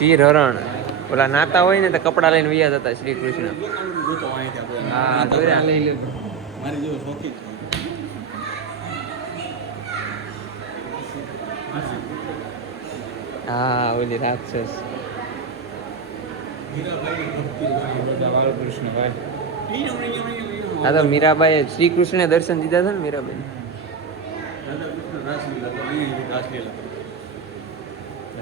ક્ષીર હરણ ઓલા નાતા હોય ને તો કપડા લઈને વ્યાજ હતા શ્રી કૃષ્ણ. હા મારી જેવો શોખી છે. હા ઓલી રાક્ષસ હા તો મીરાબાઈ શ્રી કૃષ્ણ દર્શન દીધા હતા ને મીરાબાઈ.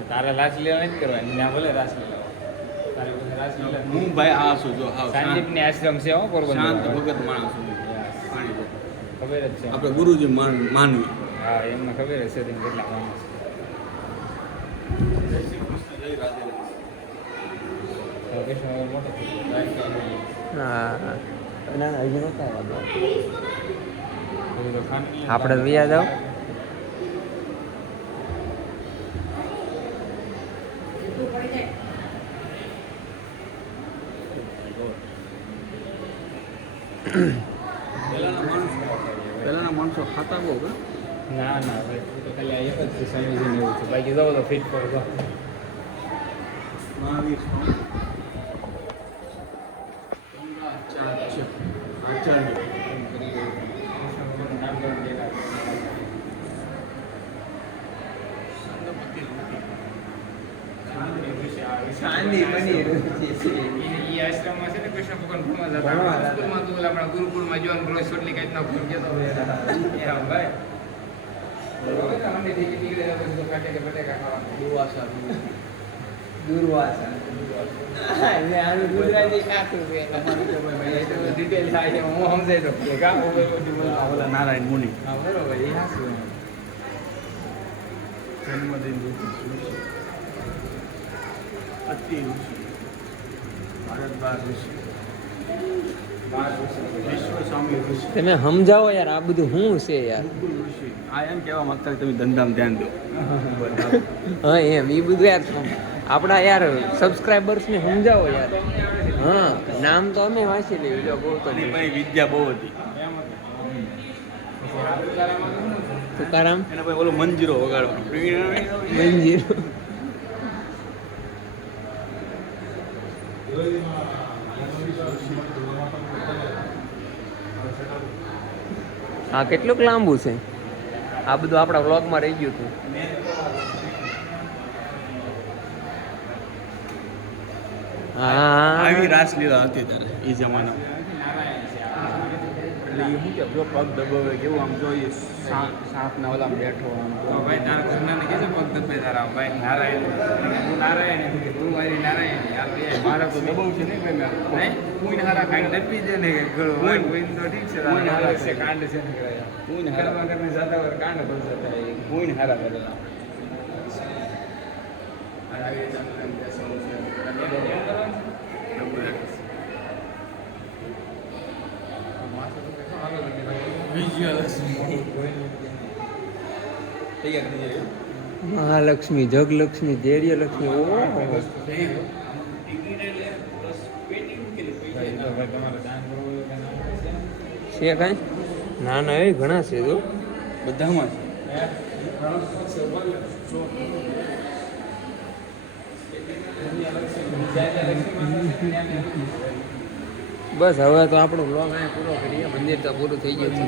તારે રાસલીલા નથી કરવાની ત્યાં ભલે રાસલીલા તારે રાસલીલા હું ભાઈ આ છું જો હાવ સંદીપની આશ્રમ છે હો પોરબંદર શાંત ભગત માણસ છું. ખબર જ છે આપણે ગુરુજી માનવી. હા એમને ખબર જ છે તેમ કેટલા માણસ કૃષ્ણ મોટો હા ના ના હજી નહોતા આપણે વ્યાજ આવ પહેલાના માણસો ખાતા બહુ ને. ના ના ભાઈ તું તો ખાલી એક જ સમજીને એવું છે બાકી જાવ તો ફિટ પર તો મહાવીર આચાર્ય શાંતિ બની એ આશ્રમમાં છે ને કૃષ્ણ ભગવાન ભણવા જતા સ્કૂલમાં તો ઓલા આપણા ગુરુકુળમાં જોવાનું રોજ છોટલી કઈ ના ભૂલ જતો ભાઈ દુર્વાસા ગુજરાતી કાકું ડિટેલ થાય છે હું સમજાય તો કે કા ઓલા નારાયણ મુનિ હા બરોબર એ હાસું જન્મદિન અતિ ઋષિ ભારત બાર ઋષિ વિશ્વ સ્વામી ઋષિ. તમે સમજાવો યાર આ બધું શું છે યાર. ગુરુકુળ ઋષિ આ એમ કહેવા માંગતા તમે ધંધામાં ધ્યાન દો. હા એમ એ બધું યાર આપણા યાર સબસ્ક્રાઈબર્સને સમજાવો યાર. હા નામ તો અમે વાંચી લેવી જો બહુ તો એની પાસે વિદ્યા બહુ હતી. તુકારામ એના પાસે ઓલો મંજીરો વગાડવાનો મંજીર હા કેટલુંક લાંબુ છે આ બધું આપણા વ્લોગમાં રહી ગયું હતું. હા આવી રાસલીલા હતી ત્યારે એ જમાનામાં. એટલે એ શું કે જો પગ દબાવે કેવું આમ જોઈએ સાપના ઓલા બેઠો આમ ભાઈ તારા ઘરનાને કે છે પગ દબે તારા ભાઈ નારાયણ હું નારાયણ એમ કે તું મારી નારાયણ યાર બે મારા તો દબાવ છે નહીં ભાઈ મેં નહીં કોઈને હારા કાંડ દબી દે ને કે ગળો હોય કોઈને તો ઠીક છે કોઈને હારા છે કાંડ છે ને કરાયા કોઈને હારા કરવા કરને જાતા વર કાંડ પર જતા એ કોઈને હારા કરેલા. મહાલક્ષ્મી જગલક્ષ્મી ધૈર્યલક્ષ્મી ઓહો છે કાંઈ ના ના એ ઘણા છે તો બધામાં બસ હવે તો આપણો બ્લોગ અહીંયા પૂરો કરીએ મંદિર તો પૂરું થઈ ગયું છે.